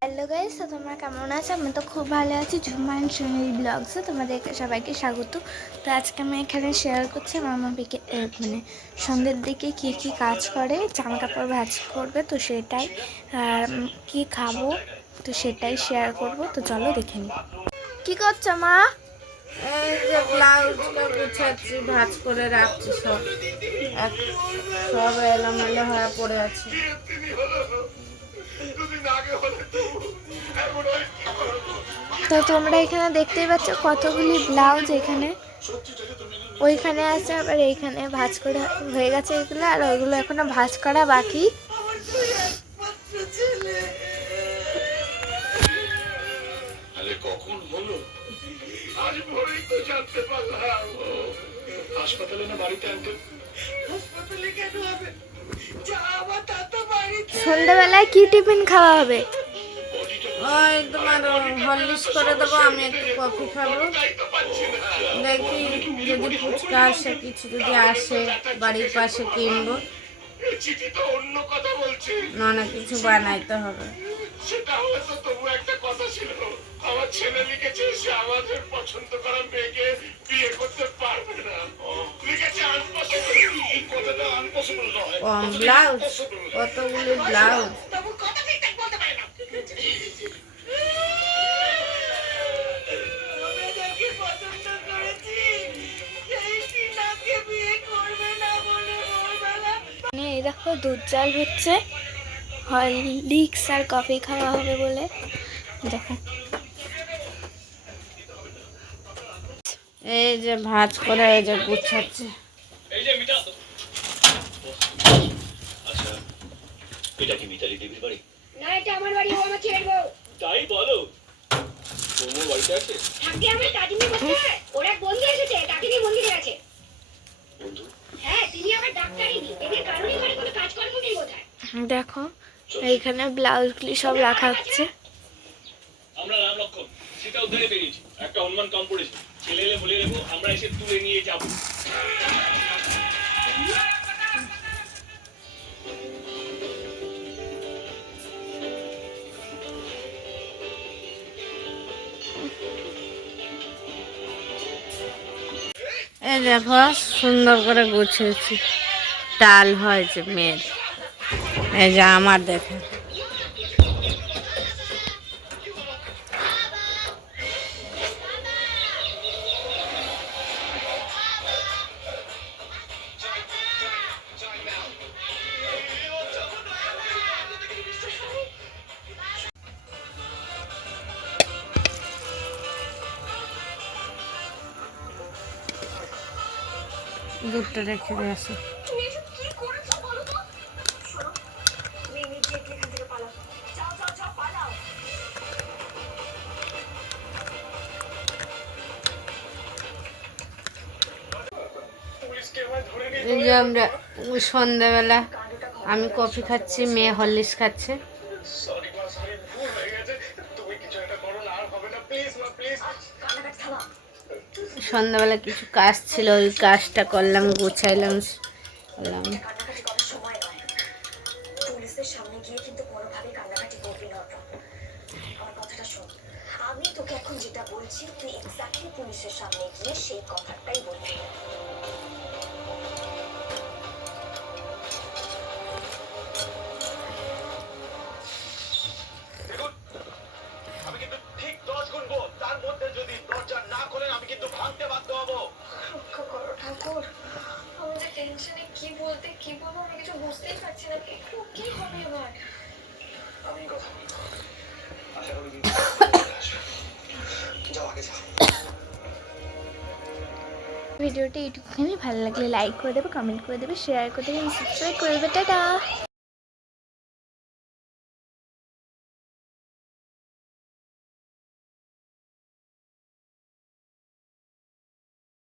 Hello guys, তো তোমরা কেমন আছো? আমি তো খুব ভালো আছি। ঝুমা অ্যান্ড সুনীল ব্লগসে তোমাদেরকে সবাইকে স্বাগত। তো আজকে আমি এখানে শেয়ার করছি মামা মানে সন্ধ্যের দিকে কি কি কাজ করে, জামা কাপড় ভাঁজ করবে, তো সেটাই আর কি খাবো তো সেটাই শেয়ার করব। তো চলো দেখে নিই। কি করছো মা? এই যে ব্লাউজটা গুছাচ্ছি, ভাঁজ করে রাখছি, সব এলোমেলো হয়ে পড়ে আছে। তো তোমরা এখানে দেখতেই পাচ্ছ কতগুলি ব্লাউজ এখানে ওইখানে আছে, আবার এইখানে ভাঁজ করে হয়ে গেছে এগুলো, আর ওইগুলো এখনো ভাঁজ করা বাকি। কখন হলো? আজ ভোরেই তো জানতে পারলাম। হাসপাতালে না বাড়িতে আনতে? হাসপাতালে কেন হবে? যা আমার তা তো বাড়িতে। সন্ধ্যাবেলায় কি টিফিন খাওয়া হবে? ওই তোমার হরলিক্স করে দেবো, আমি একটু কফি খাবো। দেখি যদি ফুচকা আসে, কিছু যদি আসে বাড়ির পাশে কিনবো, না কিছু বানাইতে হবে। সেটা হয়তো তবু একটা কথা ছিল। আমার ছেলে লিখেছে সে আমাদের পছন্দ করা মেয়েকে বিয়ে করতে পারবে না। লিখেছে আনপসিবল। এই কথাটা আনপসিবল নয়। ব্লাউজ, কতগুলি ব্লাউজ। তবু কথা ঠিকঠাক বলতে পারে না। মেয়েদেরকে পছন্দ করেছি, সেই টিনাকে বিয়ে করবে না বলে ভোরবেলা। এই দেখো দুধ চাল হচ্ছে, হরলিক্স আর কফি খাওয়া হবে বলে। দেখো এই যে ভাঁজ করে এই যে গুছাচ্ছে। আচ্ছা, এটা কি মিতালি দেবীর বাড়ি? না, এটা আমার বাড়ি, ও আমার ছেলের বউ। তাই বলো? তোমার বাড়িতে আছে? থাকতে আমার কাকিনি বসে, ওর এক বন্ধু এসেছে, কাকিনি মন্দিরে গেছে। বন্ধু? হ্যাঁ, তিনি আবার ডাক্তারিনী, এদের কারণে ঘরে কোনো কাজকর্ম নেই বোধহয়। দেখো এইখানে ব্লাউজগুলি সব রাখা হচ্ছে। আমরা রাম লক্ষণ সেটা উদ্ধারে বেরিয়েছি। একটা হনুমান কম পড়েছে, ছেলে এলে বলে রেখো, আমরা এসে তুলে নিয়ে যাব। এই দেখো সুন্দর করে গুছিয়েছি, টাল হয়েছে মেয়ের। এই যে আমার দেখে দুধটা রেখে দিয়েছে। তুমি এসব কি করেছো বলো তো? শোনো, তুমি ইমিডিয়েটলি এখান থেকে পালাও। যাও যাও যাও, পালাও। পুলিশকে এবার ধরে নিয়ে এই যে আমরা সন্ধ্যাবেলা আমি কফি খাচ্ছি, মেয়ে হরলিক্স খাচ্ছে। সরি মা, সরি, ভুল হয়ে গেছে। তুমি কিছু একটা করো না, আর হবে না, প্লিজ মা, প্লিজ। কান্নাকাটি থামা। সন্ধ্যাবেলা কিছু কাজ ছিল, ওই কাজটা করলাম, গুছাইলাম করলাম। কান্নাকাটি করার সময় নয়। পুলিশের সামনে গিয়ে কিন্তু কোনোভাবে কান্নাকাটি করবি না। আমার কথাটা শোন, আমি তোকে এখন যেটা বলছি তুই এক্স্যাক্টলি পুলিশের সামনে গিয়ে সেই কথাটাই বলবি। দেখুন, আমি কিন্তু ঠিক 10 গুনবো, তার মধ্যে যদি দরজা না খোলেন আমি কিন্তু ভাঙতে বাধ্য হবো। রক্ষা করো ঠাকুর, আমি যে টেনশনে কি বলতে কি বলবো আমি কিছু বুঝতেই পারছি না। কি হবে এবার? আমি কথা বলবো, আশা করি তুমি আসবে। যাও আগে যাও। ভিডিওটি এইটুকুখানি, ভালো লাগলে লাইক করে দেবে, কমেন্ট করে দেবে, শেয়ার করে দেবে, সাবস্ক্রাইব করে দেবে। টাটা।